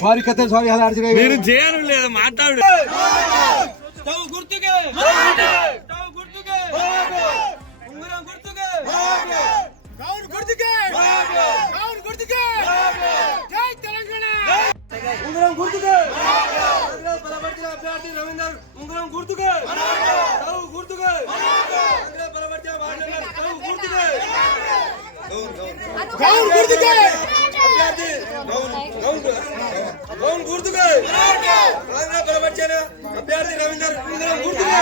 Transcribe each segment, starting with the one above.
Sorry కథ sorry అలా ఆడిచి మీరు చేయను లేదు మాట్లాడు స్టవ్ గుర్తుకే స్టవ్ గుర్తుకే ఉంగరం గుర్తుకే గౌన్ గుర్తుకే గౌన్ గుర్తుకే జై తెలంగాణ ఉంగరం గుర్తుకే కాంగ్రెస్ బలపరిచిన అభ్యర్థి రవీందర్ ఉంగరం గుర్తుకే స్టవ్ గుర్తుకే కాంగ్రెస్ బలపరిచిన వార్డెనర్ స్టవ్ గుర్తుకే గౌన్ గుర్తుకే అభ్యర్థి గౌన్ గౌన్ గౌన్ గుర్తుకే కాంగ్రెస్ బలపరిచిన అభ్యర్థి రవీందర్ ఉంగరం గుర్తుకే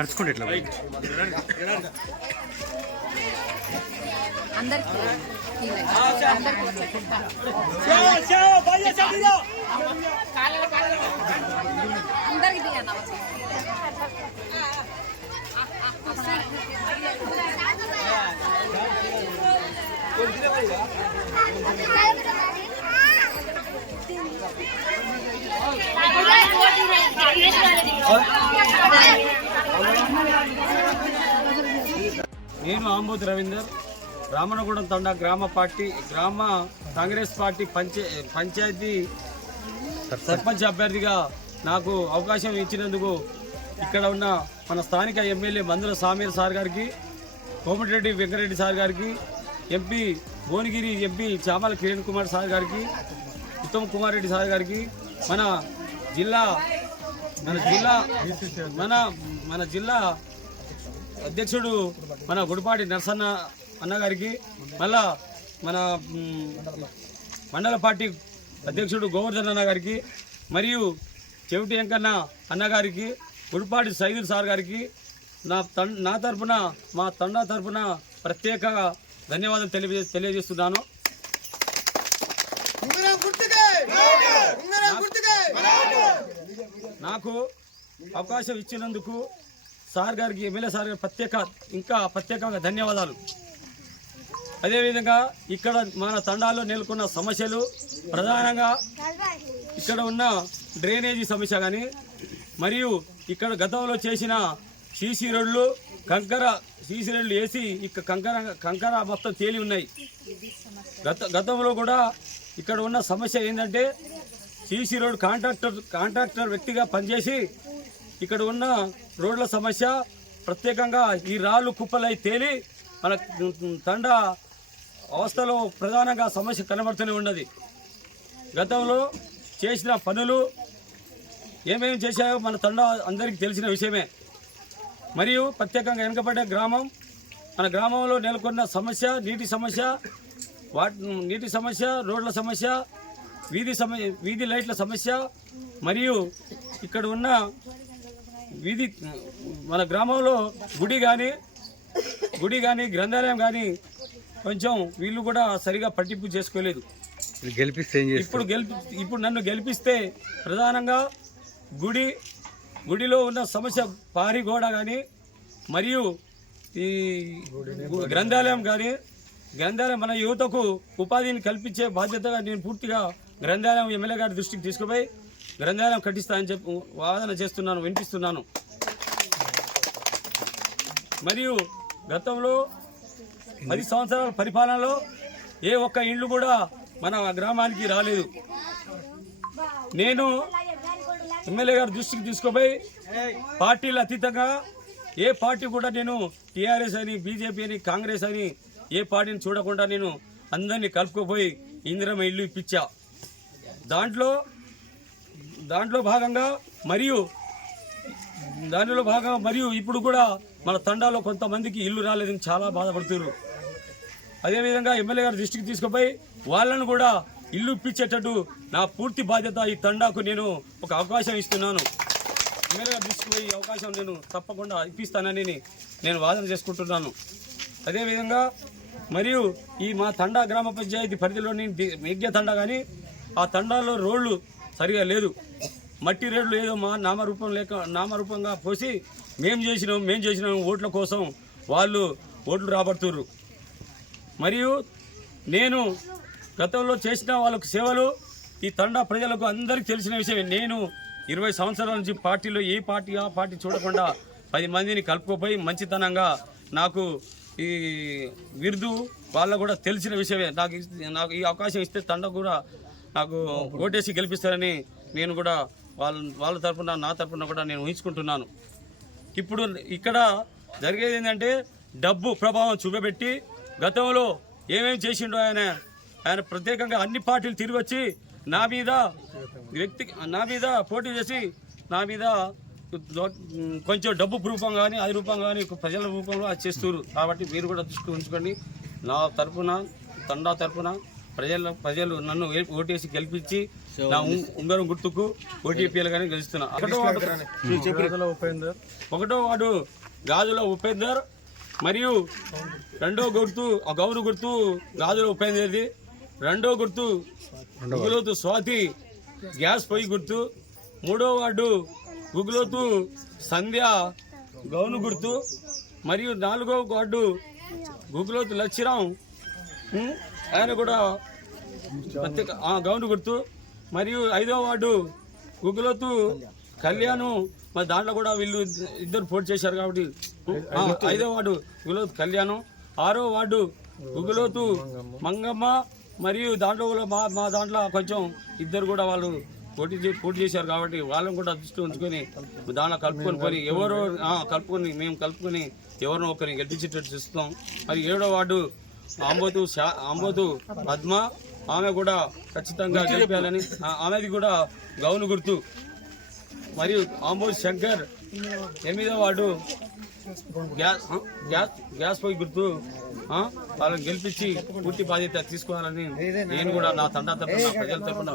నడుచుకుంటే ఎట్లా అందరికి అందరికి దిగండి నేను ఆంబోత్ రవీందర్ రామనగూడెం తండా గ్రామ పార్టీ గ్రామ కాంగ్రెస్ పార్టీ పంచే పంచాయతీ సర్పంచ్ అభ్యర్థిగా నాకు అవకాశం ఇచ్చినందుకు ఇక్కడ ఉన్న మన స్థానిక ఎమ్మెల్యే మందుల సామీర్ సార్ గారికి కోమటిరెడ్డి వెంకరెడ్డి సార్ గారికి MP Bhuvanagiri MP Chamala Kiran Kumar sir గారికి ఉత్తమ్ కుమార్ రెడ్డి సార్ గారికి మన జిల్లా మన జిల్లా మన మన జిల్లా అధ్యక్షుడు మన గుడిపాటి నరసన్న అన్న గారికి మళ్ళా మన మండల పార్టీ అధ్యక్షుడు గోవర్ధన్ అన్న గారికి మరియు చెవిటి వెంకన్న అన్న గారికి గుడిపాటి సైదుల్ సార్ గారికి నా తన్ నా తరపున మా తండా తరపున ప్రత్యేక ధన్యవాదాలు తెలియజే తెలియజేస్తున్నాను. నాకు అవకాశం ఇచ్చినందుకు సార్ గారికి ఎమ్మెల్యే సార్ గారికి ప్రత్యేక ఇంకా ప్రత్యేకంగా ధన్యవాదాలు. అదేవిధంగా ఇక్కడ మన తండాలో నెలకొన్న సమస్యలు ప్రధానంగా ఇక్కడ ఉన్న డ్రైనేజీ సమస్య కానీ మరియు ఇక్కడ గతంలో చేసిన సీసీ రోడ్లు కంకర సీసీ రోడ్లు వేసి ఇక్కడ కంకర కంకర మొత్తం తేలి ఉన్నాయి. గత గతంలో కూడా ఇక్కడ ఉన్న సమస్య ఏంటంటే సీసీ రోడ్ కాంట్రాక్టర్ కాంట్రాక్టర్ వ్యక్తిగా పనిచేసి ఇక్కడ ఉన్న రోడ్ల సమస్య ప్రత్యేకంగా ఈ రాళ్ళు కుప్పలై తేలి మన తండ అవస్థలో ప్రధానంగా సమస్య కనబడుతూనే ఉన్నది. గతంలో చేసిన పనులు ఏమేమి చేశాయో మన తండ అందరికీ తెలిసిన విషయమే. మరియు ప్రత్యేకంగా వెనుకబడ్డ గ్రామం మన గ్రామంలో నెలకొన్న సమస్య నీటి సమస్య వాట్ నీటి సమస్య రోడ్ల సమస్య వీధి సమ వీధి లైట్ల సమస్య మరియు ఇక్కడ ఉన్న వీధి మన గ్రామంలో గుడి కానీ గుడి కానీ గ్రంథాలయం కానీ కొంచెం వీళ్ళు కూడా సరిగా పట్టింపు చేసుకోలేదు. గెలిపిస్తే ఇప్పుడు గెలిపి ఇప్పుడు నన్ను గెలిపిస్తే ప్రధానంగా గుడి గుడిలో ఉన్న సమస్య పారి గోడ కానీ మరియు ఈ గ్రంథాలయం కానీ గ్రంథాలయం మన యువతకు ఉపాధిని కల్పించే బాధ్యతగా నేను పూర్తిగా గ్రంథాలయం ఎమ్మెల్యే గారి దృష్టికి తీసుకుపోయి గ్రంథాలయం కట్టిస్తానని చెప్పి వాదన చేస్తున్నాను వినిపిస్తున్నాను. మరియు గతంలో పది సంవత్సరాల పరిపాలనలో ఏ ఒక్క ఇండ్లు కూడా మన గ్రామానికి రాలేదు. నేను ఎమ్మెల్యే గారు దృష్టికి తీసుకుపోయి పార్టీలు అతీతంగా ఏ పార్టీ కూడా నేను టీఆర్ఎస్ అని బీజేపీ అని కాంగ్రెస్ అని ఏ పార్టీని చూడకుండా నేను అందరినీ కలుపుకోపోయి ఇందిరమ్మ ఇల్లు ఇప్పించా. దాంట్లో దాంట్లో భాగంగా మరియు దానిలో భాగంగా మరియు ఇప్పుడు కూడా మన తండాలో కొంతమందికి ఇల్లు రాలేదని చాలా బాధపడుతున్నారు అదేవిధంగా ఎమ్మెల్యే గారి దృష్టికి తీసుకుపోయి వాళ్ళను కూడా ఇల్లు ఇప్పించేటట్టు నా పూర్తి బాధ్యత ఈ తండాకు నేను ఒక అవకాశం ఇస్తున్నాను. ఎమ్మెల్యే గారి దృష్టికి పోయి అవకాశం నేను తప్పకుండా ఇప్పిస్తానని నేను వాదన చేసుకుంటున్నాను. అదేవిధంగా మరియు ఈ మా తండా గ్రామ పంచాయతీ పరిధిలోని మిగ్గే తండా కానీ ఆ తండాలో రోడ్లు సరిగా లేదు. మట్టి రేట్లు ఏదో మా నామరూపం లేక నామరూపంగా పోసి మేము చేసినాం మేము చేసినాం ఓట్ల కోసం వాళ్ళు ఓట్లు రాబడుతుర్రు. మరియు నేను గతంలో చేసిన వాళ్ళకు సేవలు ఈ తండా ప్రజలకు అందరికీ తెలిసిన విషయమే. నేను ఇరవై సంవత్సరాల నుంచి పార్టీలో ఏ పార్టీ ఆ పార్టీ చూడకుండా పది మందిని కలుపుకోపోయి మంచితనంగా నాకు ఈ విరుదు వాళ్ళకు కూడా తెలిసిన విషయమే. నాకు నాకు ఈ అవకాశం ఇస్తే తండ కూడా నాకు ఓటేసి గెలిపిస్తారని నేను కూడా వాళ్ళ వాళ్ళ తరపున నా తరపున కూడా నేను ఊహించుకుంటున్నాను. ఇప్పుడు ఇక్కడ జరిగేది ఏంటంటే డబ్బు ప్రభావం చూపబెట్టి గతంలో ఏమేమి చేసిండో ఆయన ఆయన ప్రత్యేకంగా అన్ని పార్టీలు తిరిగి వచ్చి నా మీద వ్యక్తి నా మీద పోటీ చేసి నా మీద కొంచెం డబ్బు రూపం కానీ అది రూపం కానీ ప్రజల రూపంలో అది చేస్తున్నారు. కాబట్టి మీరు కూడా దృష్టి ఉంచుకోండి. నా తరపున తండా తరపున ప్రజల ప్రజలు నన్ను ఓటేసి గెలిపించి నా ఉం- ఉంగరం గుర్తుకు ఓటీపీలు కానీ గెలుస్తున్నా. ఒకటో వార్డు గాజుల ఉపేందర్. ఒకటో వార్డు గాజుల ఉపేందర్ మరియు రెండో గుర్తు ఆ గౌరు గుర్తు గాజుల ఉపేందర్ది. రెండో గుర్తు గుగులోతు స్వాతి గ్యాస్ పొయ్యి గుర్తు. మూడో వార్డు గుగులోతు సంధ్య గౌను గుర్తు. మరియు నాలుగో వార్డు గుగులోతు లచ్చిరాం. ఉం? ఆయన కూడా ప్రత్యేక గౌను గుర్తు. మరియు ఐదో వార్డు గుగ్గులోతు కళ్యాణ్ మరి దాంట్లో కూడా వీళ్ళు ఇద్దరు పోటీ చేశారు కాబట్టి. ఐదో వార్డు గుగులోతు కళ్యాణ్ ఆరో వార్డు గుగ్గులోతు మంగమ్మ మరియు దాంట్లో కూడా మా మా దాంట్లో కొంచెం ఇద్దరు కూడా వాళ్ళు పోటీ చే పోటీ చేశారు కాబట్టి వాళ్ళని కూడా దృష్టి ఉంచుకొని దాంట్లో కలుపుకొని పోయి ఎవరో కలుపుకొని మేము కలుపుకొని ఎవరినో ఒకరిని గెలిపించేటట్టు చూస్తాం మరి ఏడో వార్డు ఆంబోతు ఆంబోతు పద్మ ఆమె కూడా ఖచ్చితంగా గెలిపాలని ఆమెది కూడా గౌను గుర్తు. మరియు ఆంబోతు శంకర్ ఎనిమిదో వార్డు గ్యాస్? గ్యాస్ గ్యాస్ పొయ్యి గుర్తు? వాళ్ళని గెలిపించి పూర్తి బాధ్యత తీసుకోవాలని నేను కూడా నా తండా తరపున ప్రజల తరపున.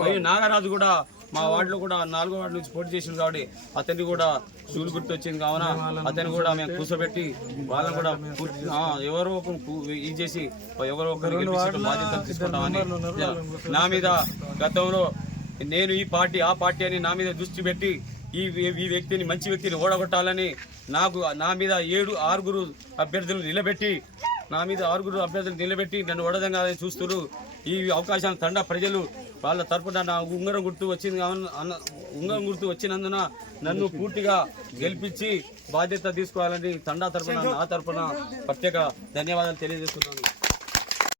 మరియు నాగరాజు. కూడా మా వార్డులో కూడా నాలుగో వార్డు నుంచి పోటీ చేసింది కాబట్టి అతన్ని కూడా చూలు గుర్తు వచ్చింది కావున అతన్ని కూడా మేము కూర్చోబెట్టి వాళ్ళని కూడా ఎవరో ఒకరు కూ- ఇది చేసి ఎవరో ఒకరు గెలిపించే బాధ్యత తీసుకుంటామని నా మీద గతంలో నేను ఈ పార్టీ ఆ పార్టీ అని నా మీద దృష్టి పెట్టి ఈ ఈ వ్యక్తిని మంచి వ్యక్తిని ఓడగొట్టాలని నాకు నా మీద ఏడు ఆరుగురు అభ్యర్థులు నిలబెట్టి నా మీద ఆరుగురు అభ్యర్థులు నిలబెట్టి నన్ను ఓడదంగా చూస్తున్నారు. ఈ అవకాశాన్ని తండా ప్రజలు వాళ్ళ తరపున నా ఉంగరం గుర్తు వచ్చింది అన్న- ఉంగరం గుర్తు వచ్చినందున నన్ను పూర్తిగా గెలిపించి బాధ్యత తీసుకోవాలని తండా తరపున నా తరపున ప్రత్యేక ధన్యవాదాలు తెలియజేస్తున్నాను.